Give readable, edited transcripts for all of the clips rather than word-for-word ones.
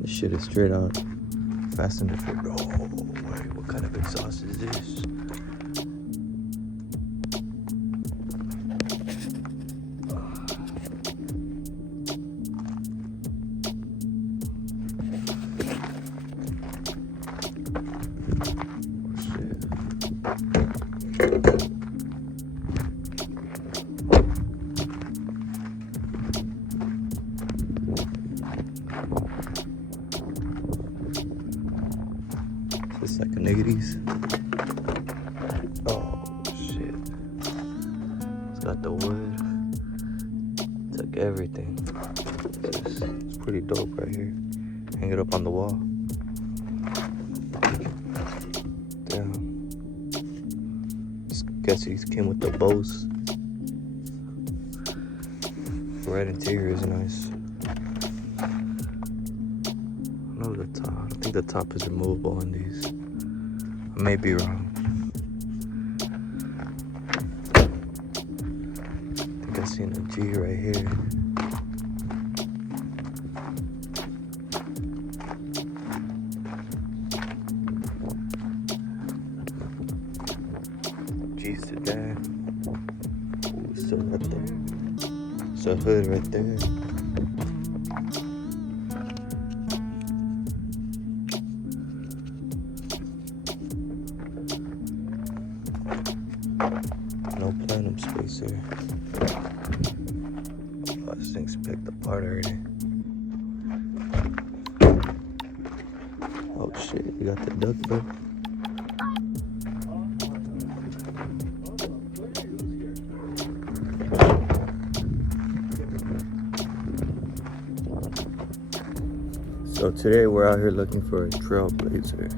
This shit is straight out Fast and the Furious. Oh, wait, what kind of exhaust is this? It's like a niggities. Oh shit. It's got the wood. Took everything. It's pretty dope right here. Hang it up on the wall. Damn. Guess these came with the Bose. Red interior is nice. The top. I don't think the top is removable on these. I may be wrong. I think I seen a G right here. G sedan. Ooh, still got the hood right there. No plenum space here. Oh, this thing's picked apart already. Oh shit, you got the duck though. So today we're out here looking for a Trailblazer.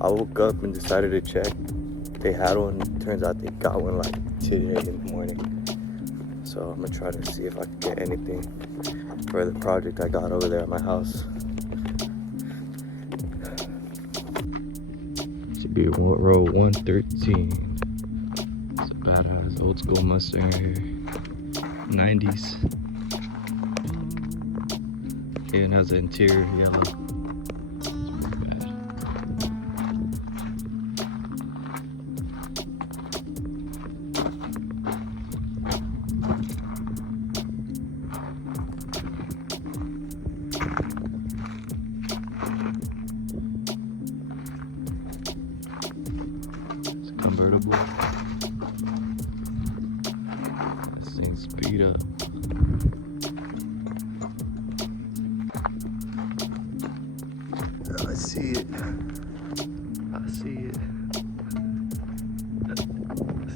I woke up and decided to check. They had one. Turns out they got one like today in the morning. So I'm gonna try to see if I can get anything for the project I got over there at my house. Should be row 113. It's a badass old school Mustang right here. 90s. It has an interior yellow. Convertible. This thing's speed up. I see it. I see it.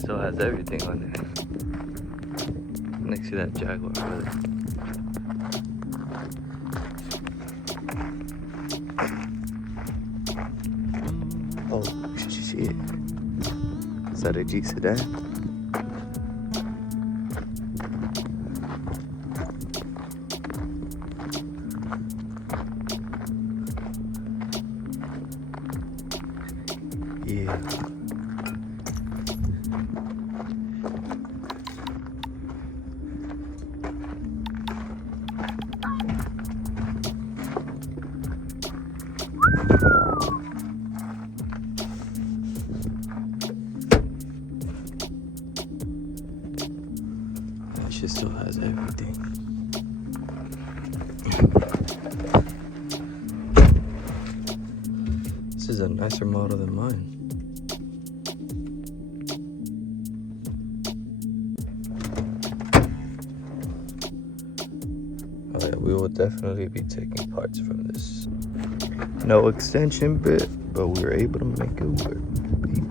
Still has everything on it. Next to that Jaguar, really. Oh shit. Is that a G sedan? Yeah. She still has everything. This is a nicer model than mine. Oh yeah, we will definitely be taking parts from this. No extension bit, but we were able to make it work, baby.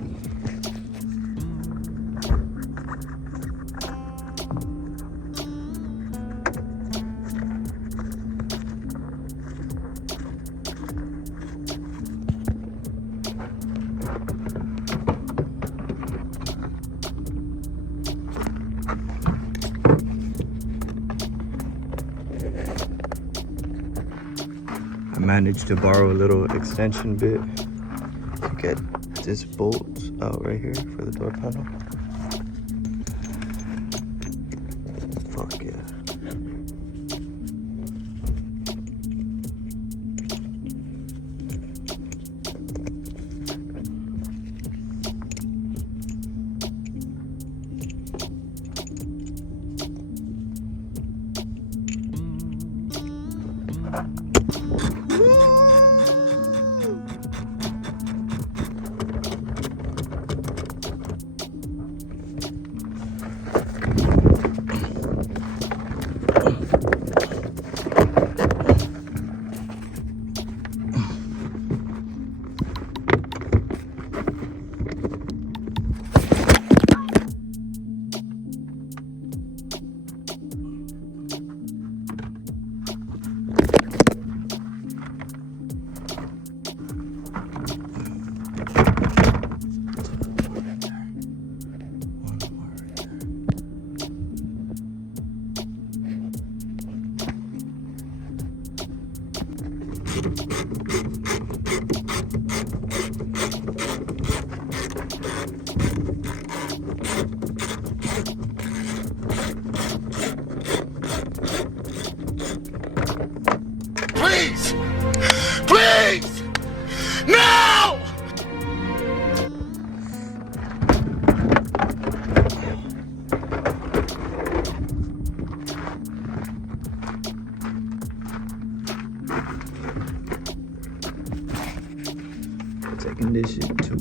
I managed to borrow a little extension bit to this bolt out right here for the door panel. Fuck yeah. Please! Please! No! Taking this shit too.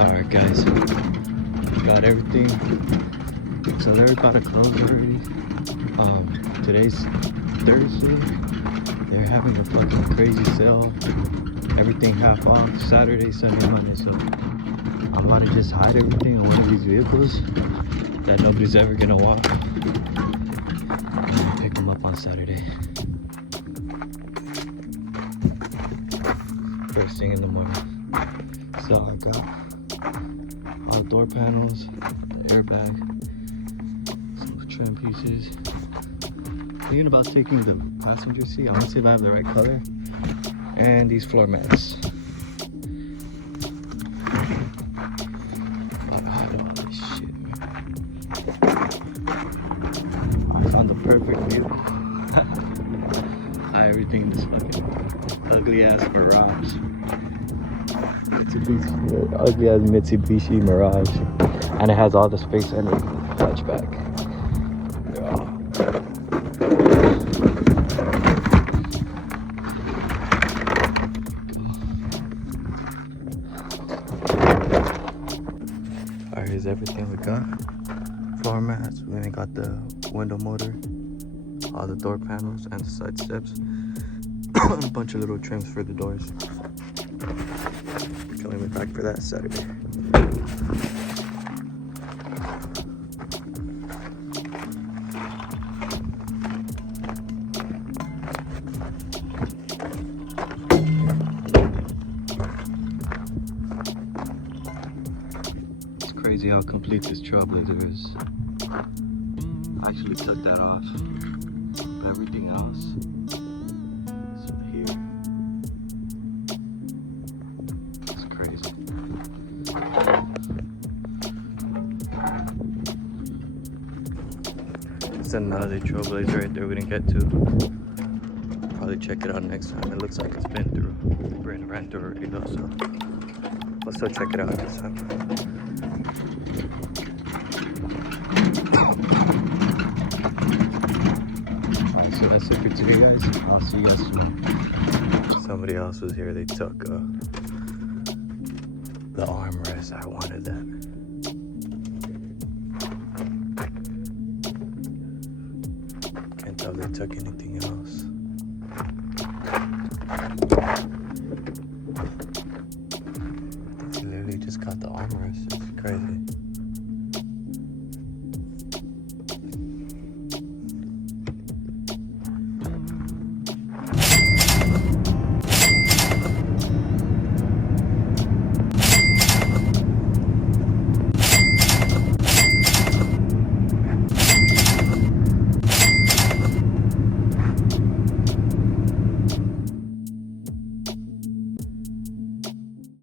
Alright guys, got everything, so they're about to close already. Today's Thursday, they're having a fucking crazy sale, everything half off, Saturday, Sunday, Monday, so I'm about to just hide everything on one of these vehicles that nobody's ever gonna walk, and then pick them up on Saturday. First thing in the morning. So I got all door panels, airbag, some trim pieces. Thinking about taking the passenger seat. I want to see if I have the right color. And these floor mats. I found the perfect vehicle. Everything in this fucking ugly ass Mirage. Ugly as Mitsubishi Mirage, and it has all the space and the hatchback. Alright, here's everything we got. Floor mats, we even got the window motor, all the door panels and the side steps, a bunch of little trims for the doors. Coming back for that Saturday. It's crazy how complete this Trailblazer is. I actually took that off, but everything else is here. It's another Trailblazer right there we didn't get to. Probably check it out next time. It looks like it's been through. Brandon ran through already though, so we'll still check it out next time. So that's it for today, guys. I'll see you guys soon. Somebody else was here. They took the armrest. I wanted that. Can't tell if they took anything else.